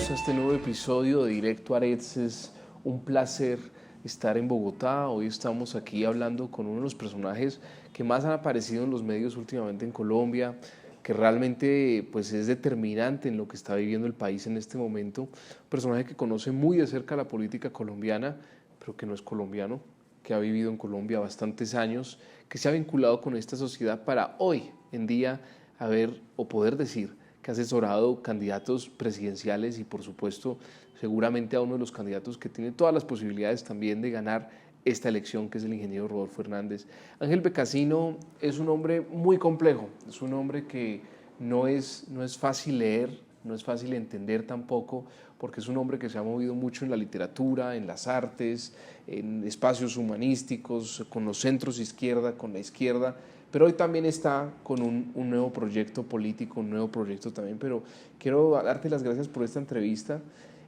Bienvenidos a este nuevo episodio de Directo Arets. Es un placer estar en Bogotá. Hoy estamos aquí hablando con uno de los personajes que más han aparecido en los medios últimamente en Colombia, que realmente pues, es determinante en lo que está viviendo el país en este momento. Un personaje que conoce muy de cerca la política colombiana, pero que no es colombiano, que ha vivido en Colombia bastantes años, que se ha vinculado con esta sociedad para hoy en día haber o poder decir que ha asesorado candidatos presidenciales y por supuesto seguramente a uno de los candidatos que tiene todas las posibilidades también de ganar esta elección, que es el ingeniero Rodolfo Hernández. Ángel Becasino es un hombre muy complejo, es un hombre que no es fácil leer, no es fácil entender tampoco, porque es un hombre que se ha movido mucho en la literatura, en las artes, en espacios humanísticos, con los centros izquierda, con la izquierda, pero hoy también está con un nuevo proyecto político, un nuevo proyecto también. Pero quiero darte las gracias por esta entrevista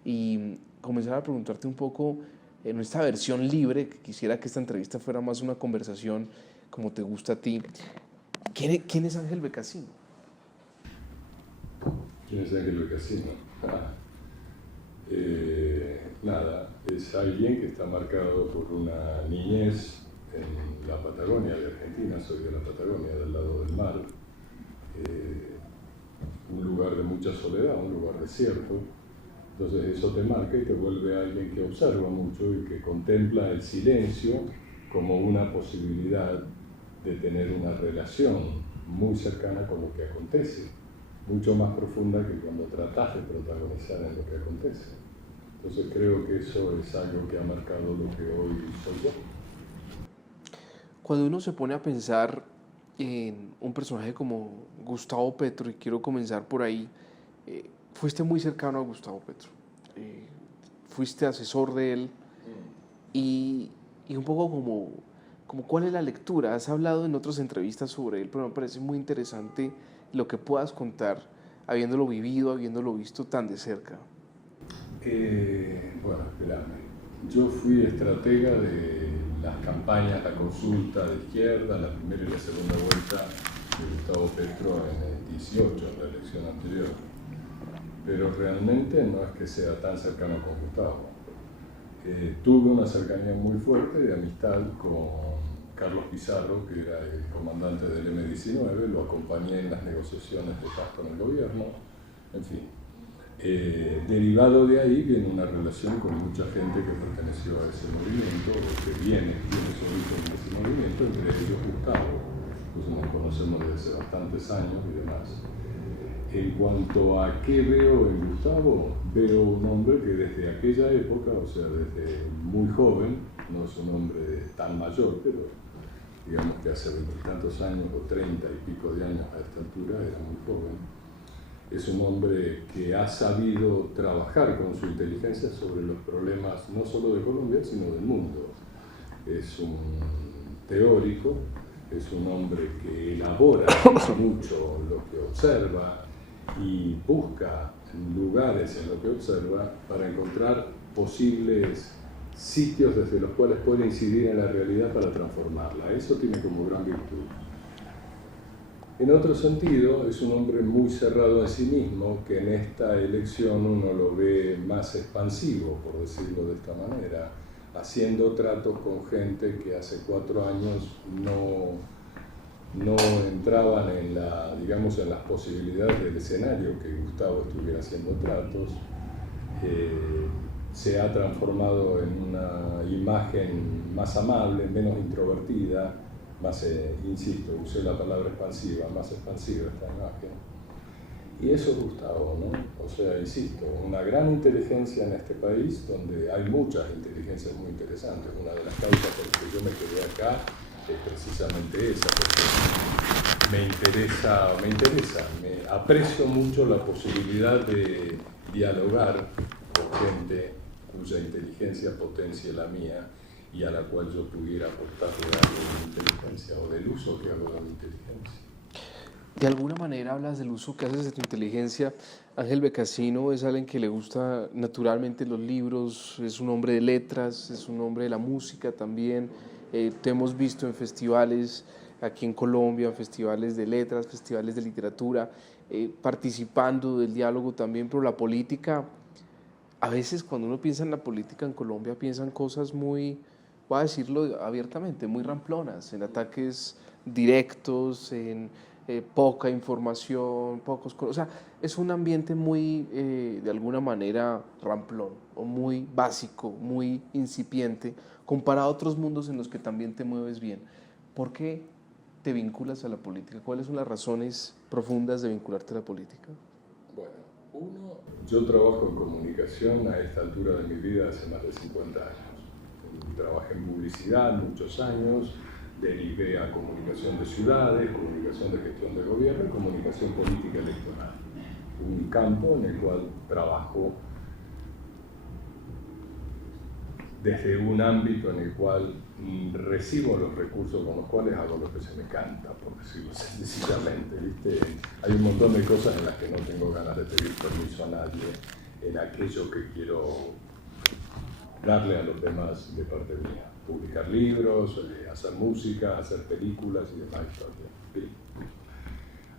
y comenzar a preguntarte un poco en esta versión libre, que quisiera que esta entrevista fuera más una conversación como te gusta a ti. ¿Quién es Ángel Becasino? ¿Quién es Ángel Becasino? Nada, es alguien que está marcado por una niñez en la Patagonia de Argentina. Soy de la Patagonia, del lado del mar, un lugar de mucha soledad, un lugar desierto. Entonces eso te marca y te vuelve alguien que observa mucho y que contempla el silencio como una posibilidad de tener una relación muy cercana con lo que acontece, mucho más profunda que cuando tratas de protagonizar en lo que acontece. Entonces creo que eso es algo que ha marcado lo que hoy soy yo. Cuando uno se pone a pensar en un personaje como Gustavo Petro, y quiero comenzar por ahí, fuiste muy cercano a Gustavo Petro, fuiste asesor de él y un poco como cuál es la lectura. Has hablado en otras entrevistas sobre él, pero me parece muy interesante lo que puedas contar habiéndolo vivido, habiéndolo visto tan de cerca. Bueno, espérame. Yo fui estratega de las campañas, la consulta de izquierda, la primera y la segunda vuelta de Gustavo Petro en el 18, en la elección anterior. Pero realmente no es que sea tan cercano con Gustavo. Tuve una cercanía muy fuerte de amistad con Carlos Pizarro, que era el comandante del M-19, lo acompañé en las negociaciones de paz con el gobierno, en fin. Derivado de ahí viene una relación con mucha gente que perteneció a ese movimiento, o que tiene su origen en ese movimiento, entre ellos Gustavo, pues nos conocemos desde hace bastantes años y demás. En cuanto a qué veo en Gustavo, veo un hombre que desde aquella época, o sea, desde muy joven, no es un hombre tan mayor, pero digamos que hace 20 y tantos años, o 30 y pico de años a esta altura, era muy joven. Es un hombre que ha sabido trabajar con su inteligencia sobre los problemas no solo de Colombia, sino del mundo. Es un teórico, es un hombre que elabora mucho lo que observa y busca lugares en lo que observa para encontrar posibles sitios desde los cuales puede incidir en la realidad para transformarla. Eso tiene como gran virtud. En otro sentido, es un hombre muy cerrado en sí mismo, que en esta elección uno lo ve más expansivo, por decirlo de esta manera, haciendo tratos con gente que hace 4 años no entraban en en las posibilidades del escenario que Gustavo estuviera haciendo tratos. Se ha transformado en una imagen más amable, menos introvertida, más, insisto, usé la palabra expansiva, más expansiva esta imagen. Y eso es Gustavo, ¿no? O sea, insisto, una gran inteligencia en este país, donde hay muchas inteligencias muy interesantes. Una de las causas por las que yo me quedé acá es precisamente esa, porque me aprecio mucho la posibilidad de dialogar con gente cuya inteligencia potencie la mía y a la cual yo pudiera aportarle algo de mi inteligencia o del uso que hago de mi inteligencia. De alguna manera hablas del uso que haces de tu inteligencia. Ángel Becasino es alguien que le gusta naturalmente los libros, es un hombre de letras, es un hombre de la música también. Te hemos visto en festivales aquí en Colombia, en festivales de letras, festivales de literatura, participando del diálogo también, pero la política a veces cuando uno piensa en la política en Colombia, piensan cosas muy, voy a decirlo abiertamente, muy ramplonas, en ataques directos, en poca información, o sea, es un ambiente muy, de alguna manera, ramplón, o muy básico, muy incipiente, comparado a otros mundos en los que también te mueves bien. ¿Por qué te vinculas a la política? ¿Cuáles son las razones profundas de vincularte a la política? Bueno, uno, yo trabajo en comunicación a esta altura de mi vida hace más de 50 años. Trabajé en publicidad muchos años, derivé a comunicación de ciudades, comunicación de gestión de gobierno y comunicación política electoral. Un campo en el cual trabajo desde un ámbito en el cual recibo los recursos con los cuales hago lo que se me canta, por decirlo sencillamente, ¿viste? Hay un montón de cosas en las que no tengo ganas de pedir permiso a nadie, en aquello que quiero darle a los demás de parte mía. Publicar libros, hacer música, hacer películas y demás historias. ¿Sí?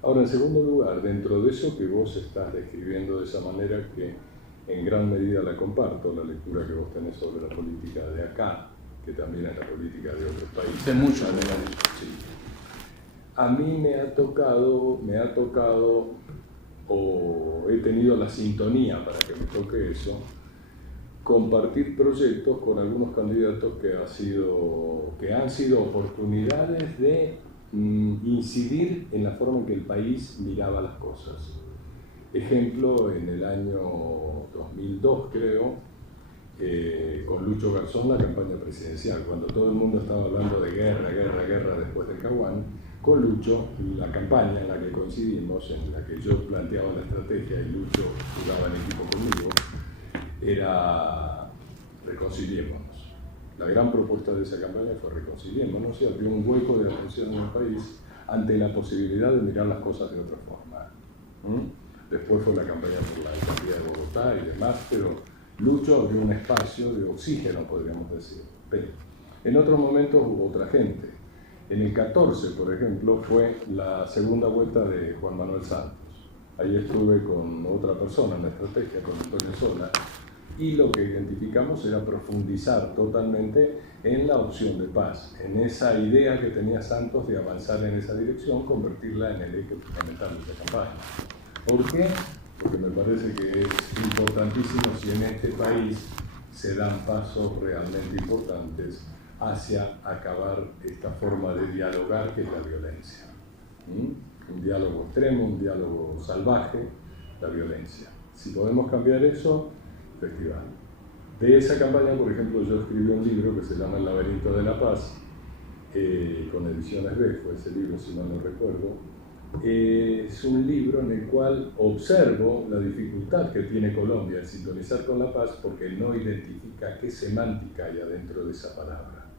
Ahora, en segundo lugar, dentro de eso que vos estás describiendo de esa manera, que en gran medida la comparto, la lectura que vos tenés sobre la política de acá, que también es la política de otros países. De muchos lugares. Sí. A mí me ha tocado, o he tenido la sintonía para que me toque eso, compartir proyectos con algunos candidatos que han sido oportunidades de incidir en la forma en que el país miraba las cosas. Ejemplo, en el año 2002, creo, con Lucho Garzón, la campaña presidencial, cuando todo el mundo estaba hablando de guerra después del Caguán, con Lucho, la campaña en la que coincidimos, en la que yo planteaba la estrategia y Lucho jugaba en equipo conmigo, era reconciliémonos. La gran propuesta de esa campaña fue reconciliémonos y abrió un hueco de atención en el país ante la posibilidad de mirar las cosas de otra forma. Después fue la campaña por la alcaldía de Bogotá y demás, pero Lucho abrió un espacio de oxígeno, podríamos decir. Pero en otros momentos hubo otra gente. En el 14, por ejemplo, fue la segunda vuelta de Juan Manuel Santos. Ahí estuve con otra persona en la estrategia, con Antonio Sola, y lo que identificamos era profundizar totalmente en la opción de paz, en esa idea que tenía Santos de avanzar en esa dirección, convertirla en el eje fundamental de esta campaña. ¿Por qué? Porque me parece que es importantísimo si en este país se dan pasos realmente importantes hacia acabar esta forma de dialogar que es la violencia. Un diálogo extremo, un diálogo salvaje, la violencia. Si podemos cambiar eso, festival. De esa campaña, por ejemplo, yo escribí un libro que se llama El laberinto de la paz, con Ediciones B, fue ese libro, si mal no recuerdo. Es un libro en el cual observo la dificultad que tiene Colombia en sintonizar con la paz porque no identifica qué semántica hay adentro de esa palabra.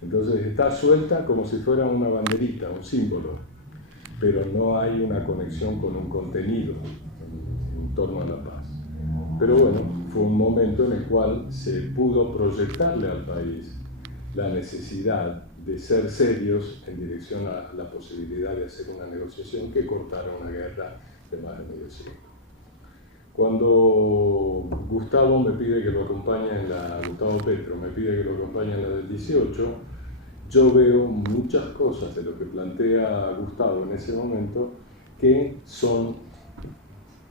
Entonces está suelta como si fuera una banderita, un símbolo, pero no hay una conexión con un contenido en torno a la paz. Pero bueno, fue un momento en el cual se pudo proyectarle al país la necesidad de ser serios en dirección a la posibilidad de hacer una negociación que cortara una guerra de más de medio siglo. Cuando Gustavo me pide que lo acompañe Gustavo Petro me pide que lo acompañe en la del 18, yo veo muchas cosas de lo que plantea Gustavo en ese momento que son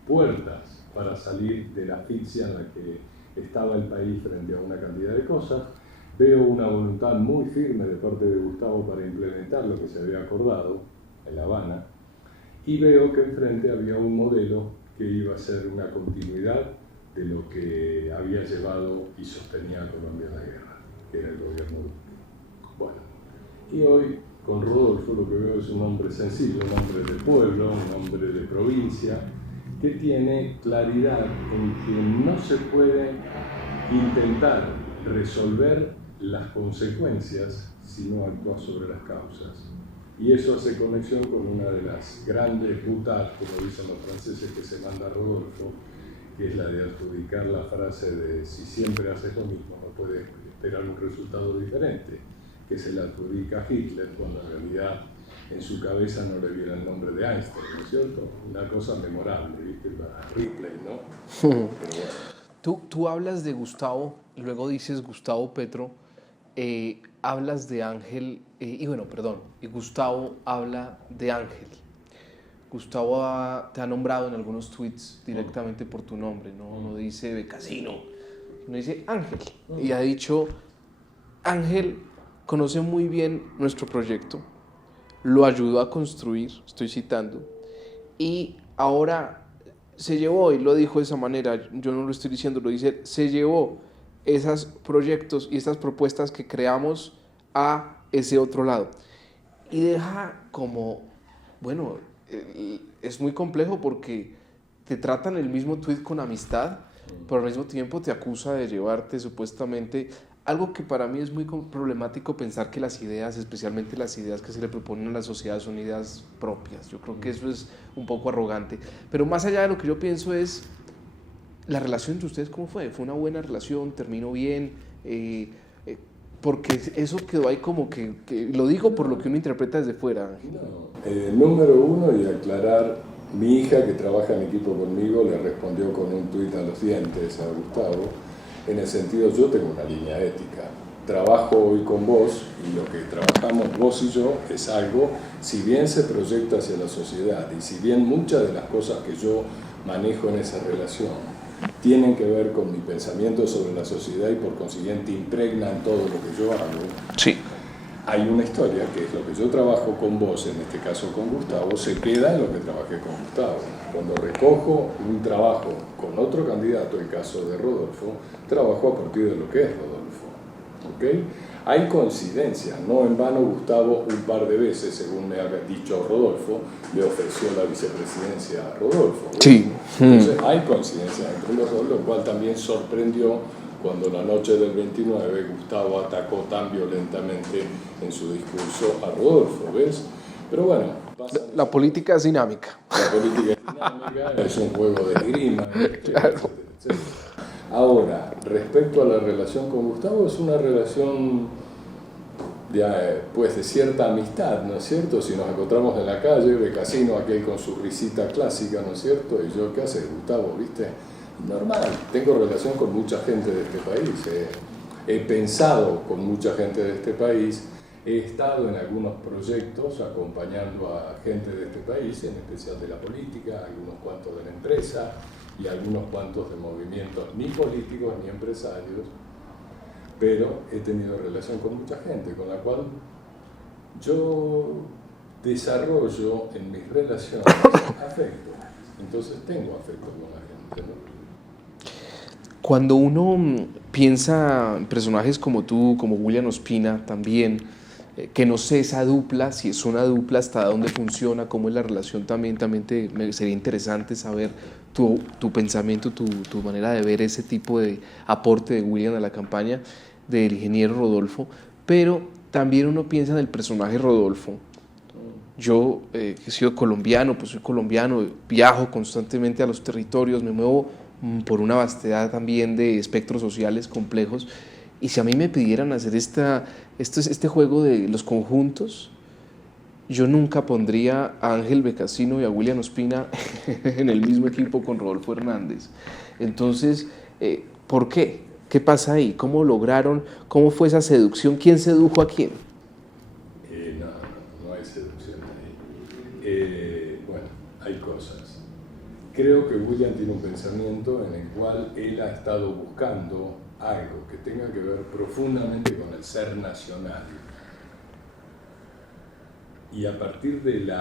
puertas para salir de la asfixia en la que estaba el país frente a una cantidad de cosas. Veo una voluntad muy firme de parte de Gustavo para implementar lo que se había acordado en La Habana, y veo que enfrente había un modelo que iba a ser una continuidad de lo que había llevado y sostenía a Colombia en la guerra, que era el gobierno Duque. Bueno, y hoy con Rodolfo lo que veo es un hombre sencillo, un hombre de pueblo, un hombre de provincia, que tiene claridad en que no se puede intentar resolver las consecuencias si no actúa sobre las causas. Y eso hace conexión con una de las grandes putas, como dicen los franceses, que se manda Rodolfo, que es la de adjudicar la frase de si siempre haces lo mismo no puedes esperar un resultado diferente, que se la adjudica a Hitler cuando en realidad en su cabeza no le viera el nombre de Einstein, ¿no es cierto? Una cosa memorable, ¿viste? Para Ripley, ¿no? Pero bueno. Tú hablas de Gustavo, y luego dices Gustavo Petro, hablas de Ángel, y Gustavo habla de Ángel. Gustavo te ha nombrado en algunos tweets directamente por tu nombre, no dice Becasino, no dice Ángel. Y ha dicho, Ángel conoce muy bien nuestro proyecto, lo ayudó a construir, estoy citando, y ahora se llevó, y lo dijo de esa manera, yo no lo estoy diciendo, lo dice, se llevó esos proyectos y estas propuestas que creamos a ese otro lado. Y deja como, bueno, es muy complejo porque te tratan el mismo tuit con amistad, pero al mismo tiempo te acusa de llevarte supuestamente algo que para mí es muy problemático, pensar que las ideas, especialmente las ideas que se le proponen a la sociedad, son ideas propias. Yo creo que eso es un poco arrogante. Pero más allá de lo que yo pienso es, la relación entre ustedes, ¿cómo fue? ¿Fue una buena relación? ¿Terminó bien? Porque eso quedó ahí como que lo digo por lo que uno interpreta desde fuera. Número uno, y aclarar, mi hija que trabaja en equipo conmigo le respondió con un tuit a los dientes a Gustavo, en el sentido, yo tengo una línea ética, trabajo hoy con vos y lo que trabajamos vos y yo es algo, si bien se proyecta hacia la sociedad y si bien muchas de las cosas que yo manejo en esa relación tienen que ver con mi pensamiento sobre la sociedad y por consiguiente impregnan todo lo que yo hago. Sí. Hay una historia que es lo que yo trabajo con vos, en este caso con Gustavo, se queda en lo que trabajé con Gustavo. Cuando recojo un trabajo con otro candidato, el caso de Rodolfo, trabajo a partir de lo que es Rodolfo. ¿Okay? Hay coincidencias, no en vano Gustavo un par de veces, según me ha dicho Rodolfo, le ofreció la vicepresidencia a Rodolfo. ¿No? Sí. Entonces hay coincidencias entre los dos, lo cual también sorprendió cuando la noche del 29 Gustavo atacó tan violentamente en su discurso a Rodolfo, ¿ves? Pero bueno, la política es dinámica. La política es dinámica, es un juego de esgrima, Claro. etcétera. Ahora, respecto a la relación con Gustavo, es una relación de cierta amistad, ¿no es cierto? Si nos encontramos en la calle, Becasino, aquel con su risita clásica, ¿no es cierto? Y yo, ¿qué haces, Gustavo? ¿Viste? Normal, tengo relación con mucha gente de este país, he pensado con mucha gente de este país, he estado en algunos proyectos acompañando a gente de este país, en especial de la política, algunos cuantos de la empresa y algunos cuantos de movimientos ni políticos ni empresarios, pero he tenido relación con mucha gente, con la cual yo desarrollo en mis relaciones afecto, entonces tengo afecto con la gente, ¿no? Cuando uno piensa en personajes como tú, como William Ospina también, que no sé esa dupla, si es una dupla, hasta dónde funciona, cómo es la relación también me sería interesante saber tu pensamiento, tu manera de ver ese tipo de aporte de William a la campaña del ingeniero Rodolfo, pero también uno piensa en el personaje Rodolfo. Yo he sido colombiano, pues soy colombiano, viajo constantemente a los territorios, me muevo por una vastedad también de espectros sociales complejos, y si a mí me pidieran hacer este juego de los conjuntos, yo nunca pondría a Ángel Becasino y a William Ospina en el mismo equipo con Rodolfo Hernández. Entonces, ¿por qué? ¿Qué pasa ahí? ¿Cómo lograron? ¿Cómo fue esa seducción? ¿Quién sedujo a quién? No hay seducción ahí. Bueno, hay cosas. Creo que William tiene un pensamiento en el cual él ha estado buscando algo que tenga que ver profundamente con el ser nacional y a partir del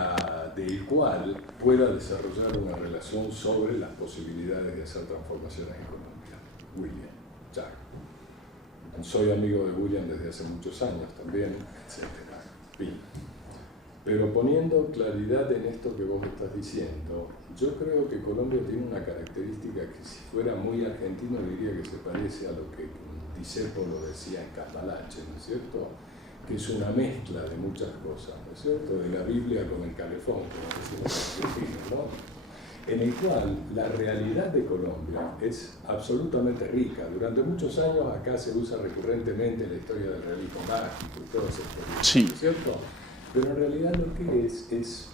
cual pueda desarrollar una relación sobre las posibilidades de hacer transformaciones en Colombia. William, ya. Soy amigo de William desde hace muchos años también, etc. Bien. Pero poniendo claridad en esto que vos estás diciendo, yo creo que Colombia tiene una característica que si fuera muy argentino diría que se parece a lo que Discépolo decía en Cambalache, ¿no es cierto? Que es una mezcla de muchas cosas, ¿no es cierto? De la Biblia con el calefón, como decimos los argentinos, ¿no? En el cual la realidad de Colombia es absolutamente rica. Durante muchos años acá se usa recurrentemente la historia del realismo mágico y todo eso, Sí. ¿no es cierto? Pero en realidad lo que es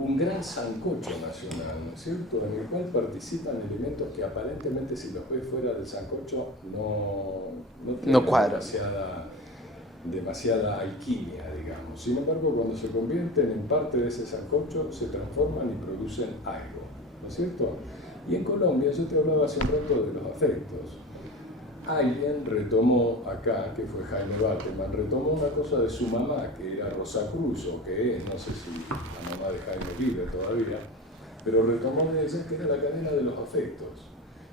un gran sancocho nacional, ¿no es cierto?, en el cual participan elementos que aparentemente si los ves fuera del sancocho no tienen cuadra. demasiada alquimia, digamos. Sin embargo, cuando se convierten en parte de ese sancocho, se transforman y producen algo, ¿no es cierto? Y en Colombia, yo te hablaba hace un rato de los afectos. Alguien retomó acá, que fue Jaime Bateman, retomó una cosa de su mamá, que era Rosa Cruz, o que es, no sé si la mamá de Jaime vive todavía, pero retomó de ella que era la cadena de los afectos.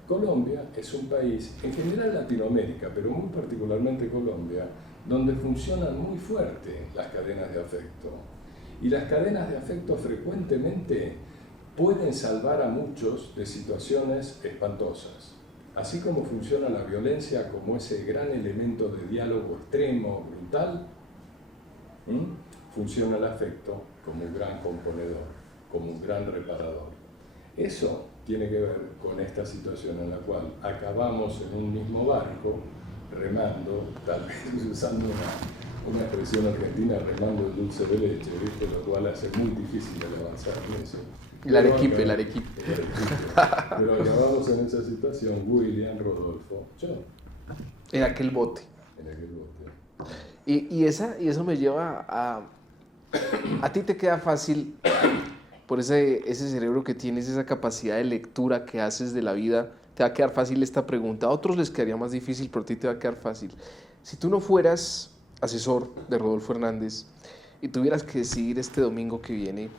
Colombia es un país, en general Latinoamérica, pero muy particularmente Colombia, donde funcionan muy fuerte las cadenas de afecto. Y las cadenas de afecto frecuentemente pueden salvar a muchos de situaciones espantosas. Así como funciona la violencia como ese gran elemento de diálogo extremo, brutal, funciona el afecto como un gran componedor, como un gran reparador. Eso tiene que ver con esta situación en la cual acabamos en un mismo barco, remando, tal vez usando una expresión argentina, remando el dulce de leche, ¿viste? Lo cual hace muy difícil el avanzar en eso. El arequipe. Pero acabamos en esa situación, William, Rodolfo, yo. En aquel bote. Y eso me lleva a ti te queda fácil, por ese cerebro que tienes, esa capacidad de lectura que haces de la vida, te va a quedar fácil esta pregunta. A otros les quedaría más difícil, pero a ti te va a quedar fácil. Si tú no fueras asesor de Rodolfo Hernández y tuvieras que decidir este domingo que viene,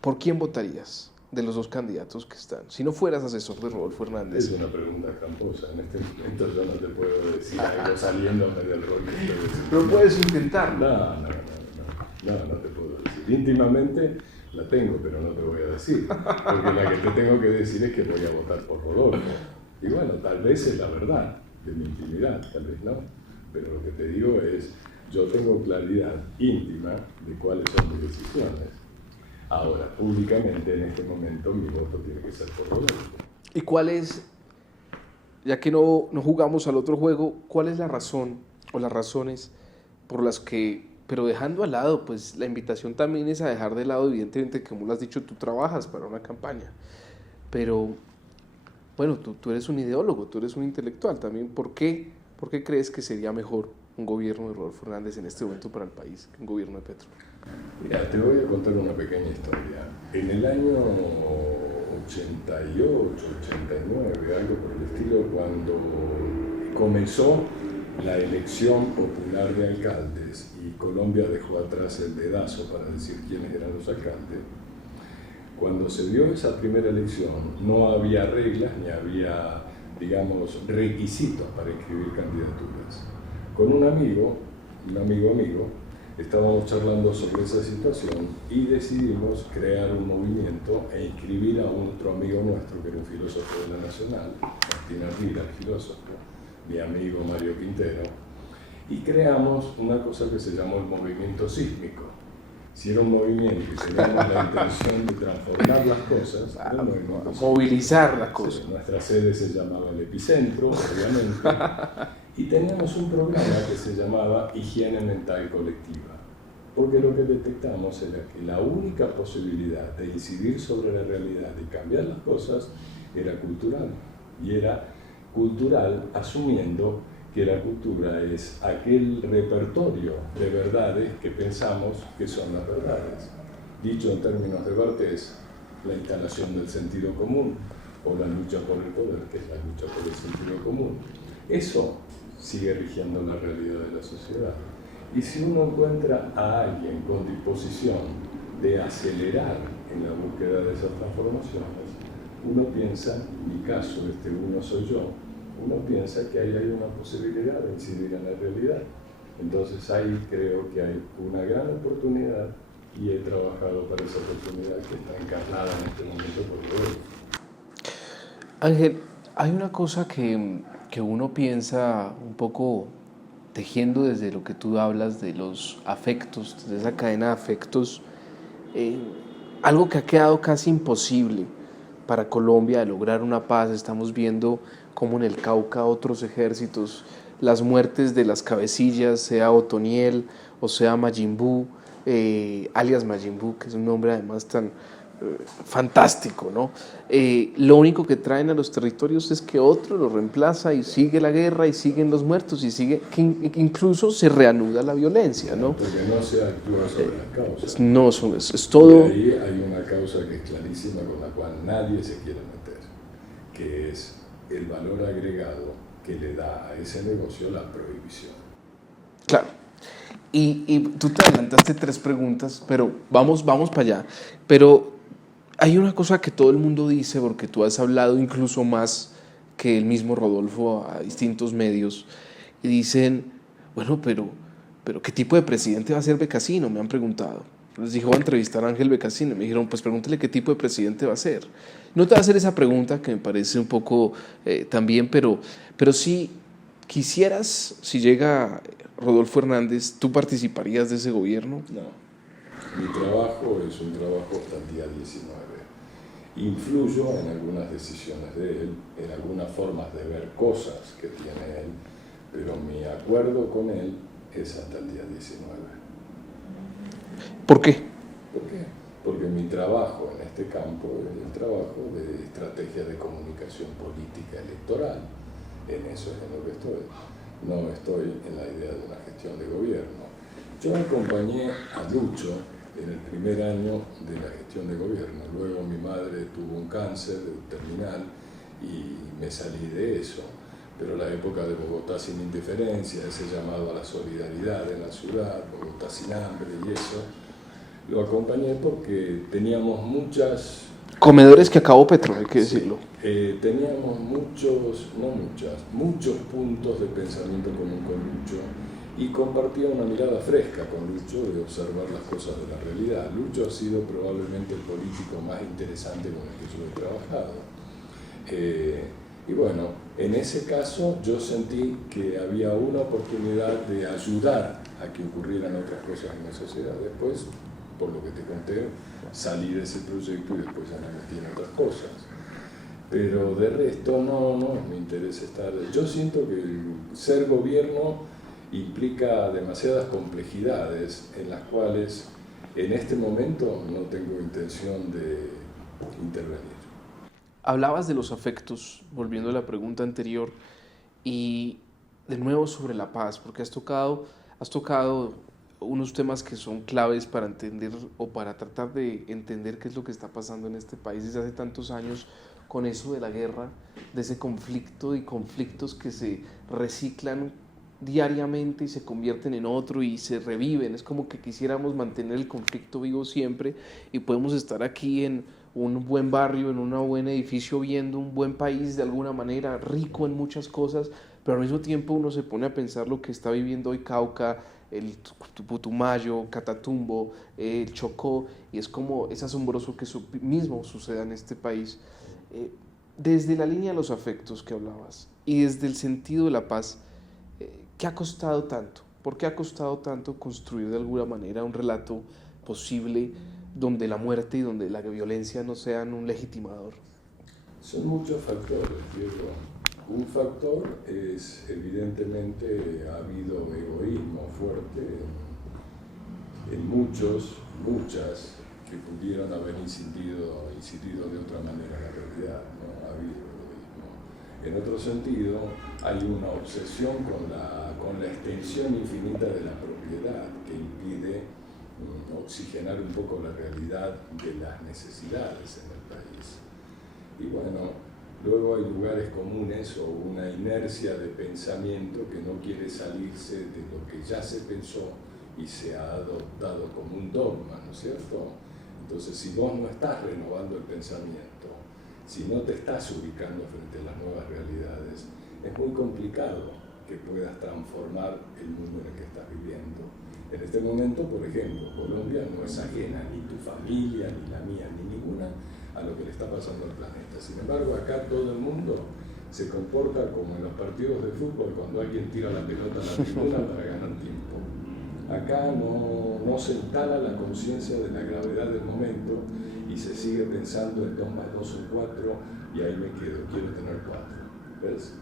¿por quién votarías de los dos candidatos que están? Si no fueras asesor de Rodolfo Hernández. Es una pregunta tramposa. En este momento yo no te puedo decir algo saliéndome del rol que estoy diciendo. Pero puedes intentarlo. No te puedo decir. Íntimamente la tengo, pero no te voy a decir. Porque la que te tengo que decir es que voy a votar por Rodolfo. Y bueno, tal vez es la verdad de mi intimidad, tal vez no. Pero lo que te digo es, yo tengo claridad íntima de cuáles son mis decisiones. Ahora, públicamente en este momento mi voto tiene que ser por Rodolfo. ¿Y cuál es, ya que no jugamos al otro juego, cuál es la razón o las razones por las que, pero dejando al lado, pues la invitación también es a dejar de lado, evidentemente, como lo has dicho, tú trabajas para una campaña, pero bueno, tú eres un ideólogo, tú eres un intelectual también. ¿Por qué crees que sería mejor un gobierno de Rodolfo Hernández en este momento para el país que un gobierno de Petro? Mira, te voy a contar una pequeña historia. En el año 88, 89, algo por el estilo, cuando comenzó la elección popular de alcaldes y Colombia dejó atrás el dedazo para decir quiénes eran los alcaldes, cuando se dio esa primera elección no había reglas ni había, digamos, requisitos para inscribir candidaturas. Con un amigo, estábamos charlando sobre esa situación y decidimos crear un movimiento e inscribir a otro amigo nuestro, que era un filósofo de la Nacional, Martín Ardila, el filósofo, mi amigo Mario Quintero, y creamos una cosa que se llamó el movimiento sísmico. Si era un movimiento y teníamos la intención de transformar las cosas, era un movimiento movilizar las cosas. Nuestra sede se llamaba El Epicentro, obviamente, y teníamos un programa que se llamaba Higiene Mental Colectiva, porque lo que detectamos era que la única posibilidad de incidir sobre la realidad y cambiar las cosas era cultural, y era cultural asumiendo que la cultura es aquel repertorio de verdades que pensamos que son las verdades. Dicho en términos de Barthes, la instalación del sentido común o la lucha por el poder, que es la lucha por el sentido común. Eso sigue rigiendo la realidad de la sociedad. Y si uno encuentra a alguien con disposición de acelerar en la búsqueda de esas transformaciones, uno piensa, en mi caso, uno soy yo, uno piensa que ahí hay una posibilidad de incidir en la realidad. Entonces ahí creo que hay una gran oportunidad y he trabajado para esa oportunidad que está encarnada en este momento por Rodolfo. Ángel, hay una cosa que uno piensa un poco tejiendo desde lo que tú hablas de los afectos, de esa cadena de afectos, algo que ha quedado casi imposible para Colombia de lograr una paz. Estamos viendo cómo en el Cauca otros ejércitos, las muertes de las cabecillas, sea Otoniel o sea Majin Buu, alias Majin Buu, que es un nombre además tan fantástico, ¿no? Lo único que traen a los territorios es que otro lo reemplaza y sigue la guerra y siguen los muertos y sigue, que incluso se reanuda la violencia, ¿no? Porque no se actúa sobre las causas. No, es todo. Y ahí hay una causa que es clarísima con la cual nadie se quiere meter, que es el valor agregado que le da a ese negocio la prohibición. Claro. Y tú te adelantaste 3 preguntas, pero vamos para allá. Pero hay una cosa que todo el mundo dice, porque tú has hablado incluso más que el mismo Rodolfo a distintos medios, y dicen, bueno, pero ¿qué tipo de presidente va a ser Becasino? Me han preguntado. Les dije, voy a entrevistar a Ángel Becasino. Me dijeron, pues pregúntale qué tipo de presidente va a ser. No te voy a hacer esa pregunta, que me parece un poco también, pero sí quisieras, si llega Rodolfo Hernández, ¿tú participarías de ese gobierno? No. Mi trabajo es un trabajo hasta el día 19. Influyo en algunas decisiones de él, en algunas formas de ver cosas que tiene él, pero mi acuerdo con él es hasta el día 19. ¿Por qué? ¿Por qué? Porque mi trabajo en este campo es el trabajo de estrategia de comunicación política electoral. En eso es en lo que estoy. No estoy en la idea de una gestión de gobierno. Yo acompañé a Lucho en el primer año de la gestión de gobierno. Luego mi madre tuvo un cáncer terminal y me salí de eso. Pero la época de Bogotá sin indiferencia, ese llamado a la solidaridad en la ciudad, Bogotá sin hambre y eso, lo acompañé porque teníamos muchas... Comedores que acabó Petro, hay que decirlo. Teníamos muchos puntos de pensamiento común con Lucho, y compartía una mirada fresca con Lucho de observar las cosas de la realidad. Lucho ha sido probablemente el político más interesante con el que yo he trabajado. Y bueno, en ese caso yo sentí que había una oportunidad de ayudar a que ocurrieran otras cosas en la sociedad. Después, por lo que te conté, salí de ese proyecto y después ya me metí en otras cosas. Pero de resto no me interesa estar... Yo siento que ser gobierno implica demasiadas complejidades en las cuales en este momento no tengo intención de intervenir. Hablabas de los afectos, volviendo a la pregunta anterior, y de nuevo sobre la paz, porque has tocado unos temas que son claves para entender o para tratar de entender qué es lo que está pasando en este país desde hace tantos años con eso de la guerra, de ese conflicto y conflictos que se reciclan diariamente y se convierten en otro y se reviven. Es como que quisiéramos mantener el conflicto vivo siempre y podemos estar aquí en un buen barrio, en un buen edificio, viendo un buen país de alguna manera, rico en muchas cosas, pero al mismo tiempo uno se pone a pensar lo que está viviendo hoy Cauca, el Putumayo, Catatumbo, el Chocó, y es como, es asombroso que eso mismo suceda en este país. Desde la línea de los afectos que hablabas y desde el sentido de la paz, ¿qué ha costado tanto? ¿Por qué ha costado tanto construir de alguna manera un relato posible donde la muerte y donde la violencia no sean un legitimador? Son muchos factores, Diego. Un factor es, evidentemente, ha habido egoísmo fuerte en muchas que pudieron haber incidido de otra manera en la realidad, ¿no? Ha habido egoísmo. En otro sentido, hay una obsesión con la extensión infinita de la propiedad que impide oxigenar un poco la realidad de las necesidades en el país. Y bueno, luego hay lugares comunes o una inercia de pensamiento que no quiere salirse de lo que ya se pensó y se ha adoptado como un dogma, ¿no es cierto? Entonces, si vos no estás renovando el pensamiento, si no te estás ubicando frente a las nuevas realidades, es muy complicado que puedas transformar el mundo en el que estás viviendo. En este momento, por ejemplo, Colombia no es ajena, ni tu familia, ni la mía, ni ninguna, a lo que le está pasando al planeta. Sin embargo, acá todo el mundo se comporta como en los partidos de fútbol, cuando alguien tira la pelota a la tribuna para ganar tiempo. Acá no se instala la conciencia de la gravedad del momento y se sigue pensando en 2 más 2 son 4 y ahí me quedo, quiero tener 4. ¿Ves?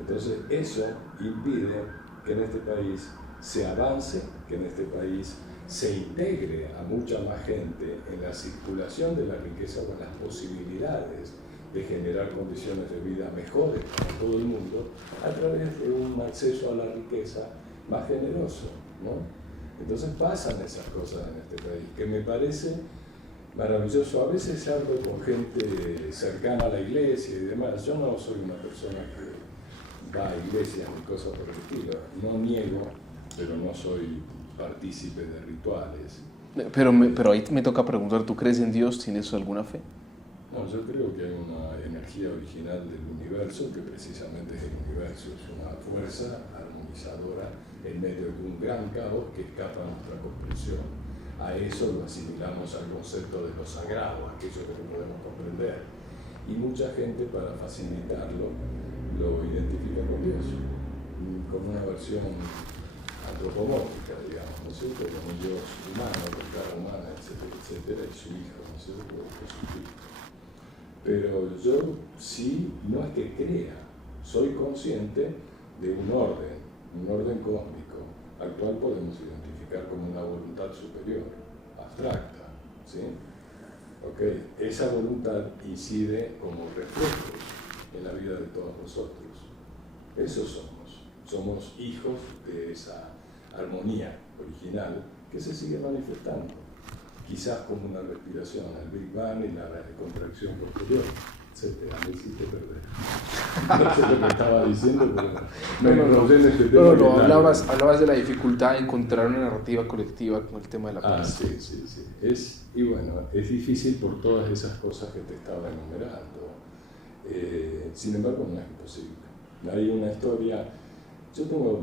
Entonces eso impide que en este país se avance, que en este país se integre a mucha más gente en la circulación de la riqueza con las posibilidades de generar condiciones de vida mejores para todo el mundo a través de un acceso a la riqueza más generoso, ¿no? Entonces pasan esas cosas en este país, que me parece maravilloso. A veces hablo con gente cercana a la iglesia y demás. Yo no soy una persona que va a iglesias ni cosas por el estilo. No niego, pero no soy partícipe de rituales. Pero ahí me toca preguntar, ¿tú crees en Dios? ¿Tienes alguna fe? No, yo creo que hay una energía original del universo, que precisamente es el universo, es una fuerza armonizadora en medio de un gran caos que escapa a nuestra comprensión. A eso lo asimilamos al concepto de lo sagrado, aquello que no podemos comprender. Y mucha gente, para facilitarlo, lo identifica con Dios, con una versión antropomórfica, digamos, ¿no es cierto? Con un Dios humano, con cara humana, etcétera, etcétera, y su hijo, ¿no es cierto? Jesucristo. Pero yo sí, no es que crea, soy consciente de un orden cósmico, al cual podemos identificar como una voluntad superior, abstracta, ¿sí? Okay. Esa voluntad incide como reflejos en la vida de todos nosotros. Eso somos hijos de esa armonía original que se sigue manifestando. Quizás como una respiración, el Big Bang y la contracción posterior, etc. Me hiciste perder. No sé lo que estaba diciendo, pero no, hablabas de la dificultad de encontrar una narrativa colectiva con el tema de la paz. Sí. Y bueno, es difícil por todas esas cosas que te estaba enumerando. Sin embargo, no es imposible. Hay una historia. Yo tengo,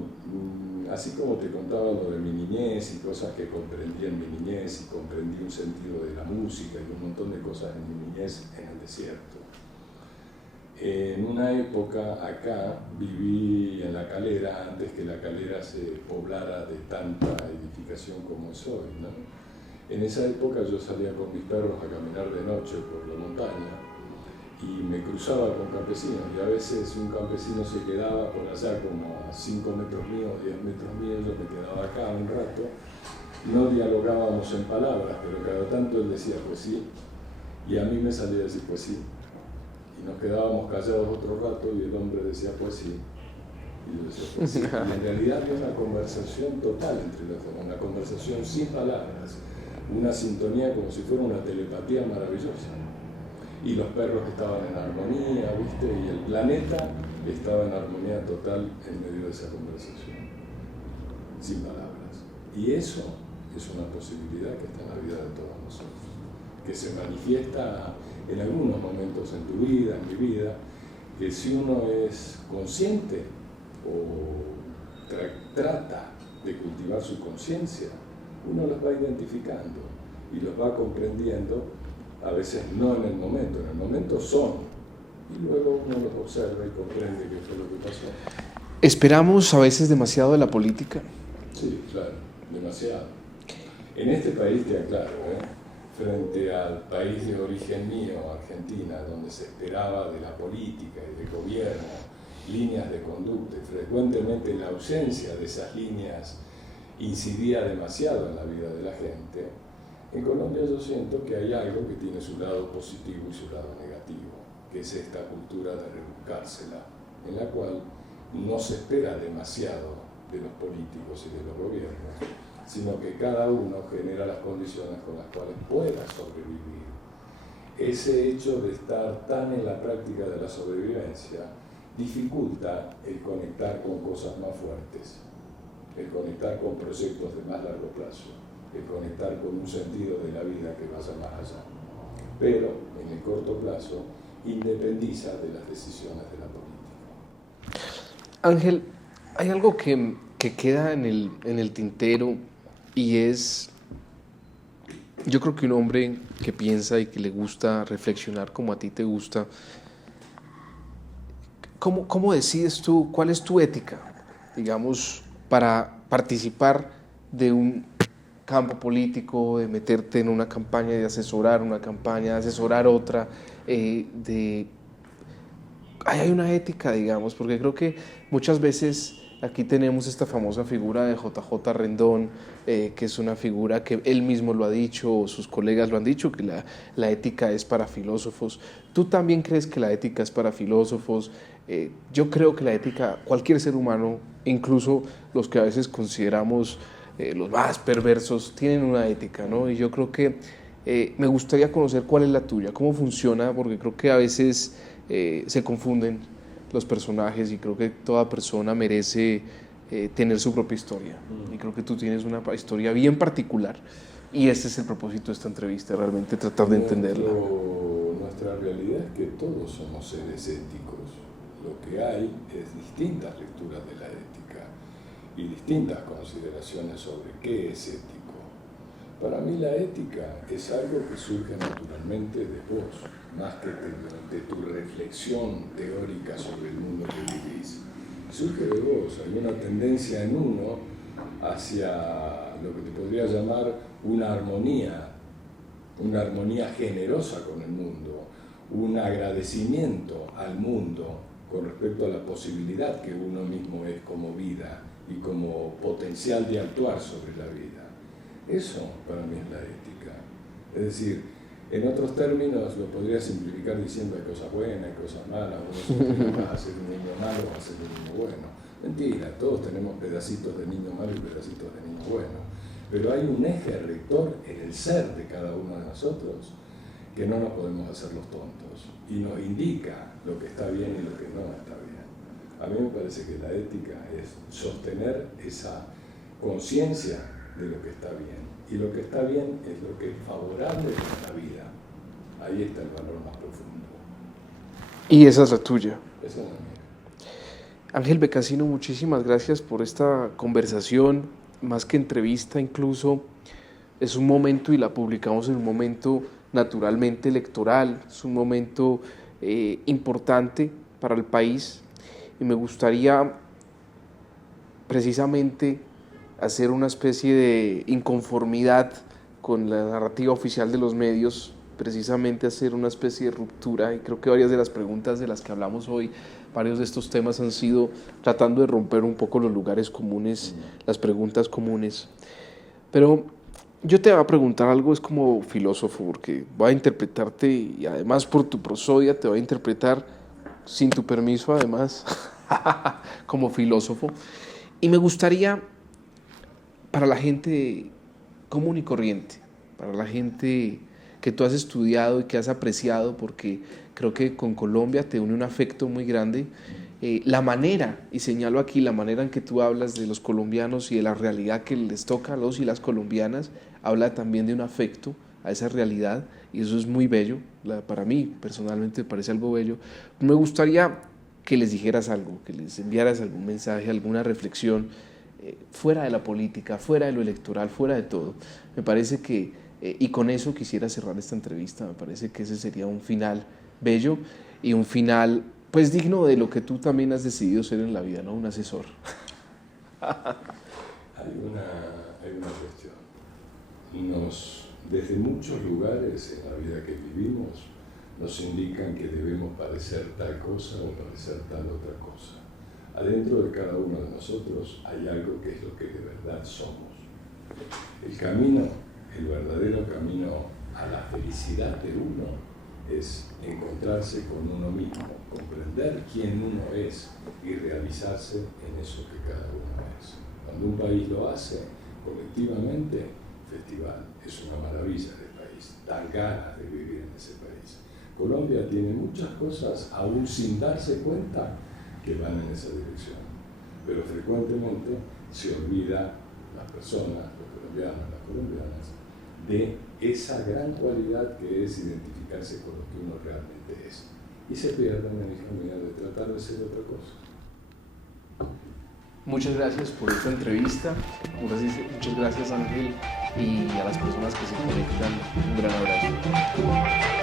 así como te contaba lo de mi niñez y cosas que comprendí en mi niñez y comprendí un sentido de la música y un montón de cosas en mi niñez en el desierto. En una época acá viví en La Calera antes que La Calera se poblara de tanta edificación como es hoy, ¿no? En esa época yo salía con mis perros a caminar de noche por la montaña y me cruzaba con campesinos, y a veces un campesino se quedaba por allá como a 5 metros míos, 10 metros míos, yo me quedaba acá un rato, no dialogábamos en palabras, pero cada tanto él decía pues sí, y a mí me salía a decir pues sí, y nos quedábamos callados otro rato y el hombre decía pues sí, y yo decía pues sí, y en realidad había una conversación total entre los dos, una conversación sin palabras, una sintonía como si fuera una telepatía maravillosa. Y los perros estaban en armonía, ¿viste? Y el planeta estaba en armonía total en medio de esa conversación, sin palabras. Y eso es una posibilidad que está en la vida de todos nosotros, que se manifiesta en algunos momentos en tu vida, en mi vida, que si uno es consciente o trata de cultivar su conciencia, uno los va identificando y los va comprendiendo. A veces no en el momento son, y luego uno los observa y comprende qué fue lo que pasó. ¿Esperamos a veces demasiado de la política? Sí, claro, demasiado. En este país, te aclaro, frente al país de origen mío, Argentina, donde se esperaba de la política y del gobierno líneas de conducta, y frecuentemente la ausencia de esas líneas incidía demasiado en la vida de la gente. En Colombia yo siento que hay algo que tiene su lado positivo y su lado negativo, que es esta cultura de rebuscársela, en la cual no se espera demasiado de los políticos y de los gobiernos, sino que cada uno genera las condiciones con las cuales pueda sobrevivir. Ese hecho de estar tan en la práctica de la sobrevivencia dificulta el conectar con cosas más fuertes, el conectar con proyectos de más largo plazo, el conectar con un sentido de la vida que vaya más allá. Pero, en el corto plazo, independiza de las decisiones de la política. Ángel, hay algo que queda en el tintero y es, yo creo que un hombre que piensa y que le gusta reflexionar como a ti te gusta, ¿cómo decides tú, cuál es tu ética, digamos, para participar de un campo político, de meterte en una campaña, de asesorar una campaña, de asesorar otra, hay una ética, digamos, porque creo que muchas veces Aquí tenemos esta famosa figura de JJ Rendón, que es una figura que él mismo lo ha dicho, o sus colegas lo han dicho, que la ética es para filósofos. ¿Tú también crees que la ética es para filósofos? Yo creo que la ética, cualquier ser humano, incluso los que a veces consideramos los más perversos, tienen una ética, ¿no? Y yo creo que me gustaría conocer cuál es la tuya, cómo funciona, porque creo que a veces se confunden los personajes y creo que toda persona merece tener su propia historia. Y creo que tú tienes una historia bien particular y este es el propósito de esta entrevista, realmente tratar de entenderla. Nuestra realidad es que todos somos seres éticos. Lo que hay es distintas lecturas de la ética y distintas consideraciones sobre qué es ético. Para mí la ética es algo que surge naturalmente de vos, más que de tu reflexión teórica sobre el mundo que vivís. Surge de vos, hay una tendencia en uno hacia lo que te podría llamar una armonía generosa con el mundo, un agradecimiento al mundo con respecto a la posibilidad que uno mismo es como vida y como potencial de actuar sobre la vida. Eso para mí es la ética. Es decir, en otros términos lo podría simplificar diciendo hay cosas buenas, hay cosas malas, uno vas a ser un niño malo, vas a ser un niño bueno. Mentira, todos tenemos pedacitos de niño malo y pedacitos de niño bueno. Pero hay un eje rector en el ser de cada uno de nosotros que no nos podemos hacer los tontos y nos indica lo que está bien y lo que no está bien. A mí me parece que la ética es sostener esa conciencia de lo que está bien. Y lo que está bien es lo que es favorable para la vida. Ahí está el valor más profundo. Y esa es la tuya. Esa es la mía. Ángel Beccasino, muchísimas gracias por esta conversación, más que entrevista incluso. Es un momento y la publicamos en un momento naturalmente electoral, es un momento importante para el país y me gustaría precisamente hacer una especie de inconformidad con la narrativa oficial de los medios, precisamente hacer una especie de ruptura, y creo que varias de las preguntas de las que hablamos hoy, varios de estos temas han sido tratando de romper un poco los lugares comunes, las preguntas comunes. Pero yo te voy a preguntar algo, es como filósofo, porque voy a interpretarte, y además por tu prosodia te voy a interpretar sin tu permiso, además, como filósofo. Y me gustaría, para la gente común y corriente, para la gente que tú has estudiado y que has apreciado, porque creo que con Colombia te une un afecto muy grande, la manera, y señalo aquí la manera en que tú hablas de los colombianos y de la realidad que les toca a los y las colombianas, habla también de un afecto a esa realidad, y eso es muy bello, para mí personalmente me parece algo bello. Me gustaría que les dijeras algo, que les enviaras algún mensaje, alguna reflexión, fuera de la política, fuera de lo electoral, fuera de todo. Me parece que, y con eso quisiera cerrar esta entrevista, me parece que ese sería un final bello y un final pues digno de lo que tú también has decidido ser en la vida, ¿no? Un asesor. Hay una cuestión. Desde muchos lugares en la vida que vivimos nos indican que debemos parecer tal cosa o parecer tal otra cosa. Adentro de cada uno de nosotros hay algo que es lo que de verdad somos. El camino, el verdadero camino a la felicidad de uno es encontrarse con uno mismo, comprender quién uno es y realizarse en eso que cada uno es. Cuando un país lo hace colectivamente, festival, es una maravilla del país, dan ganas de vivir en ese país. Colombia tiene muchas cosas, aún sin darse cuenta, que van en esa dirección, pero frecuentemente se olvida las personas, los colombianos, las colombianas, de esa gran cualidad que es identificarse con lo que uno realmente es, y se pierden en el camino de tratar de ser otra cosa. Muchas gracias por esta entrevista, muchas gracias Ángel, y a las personas que se conectan, un gran abrazo.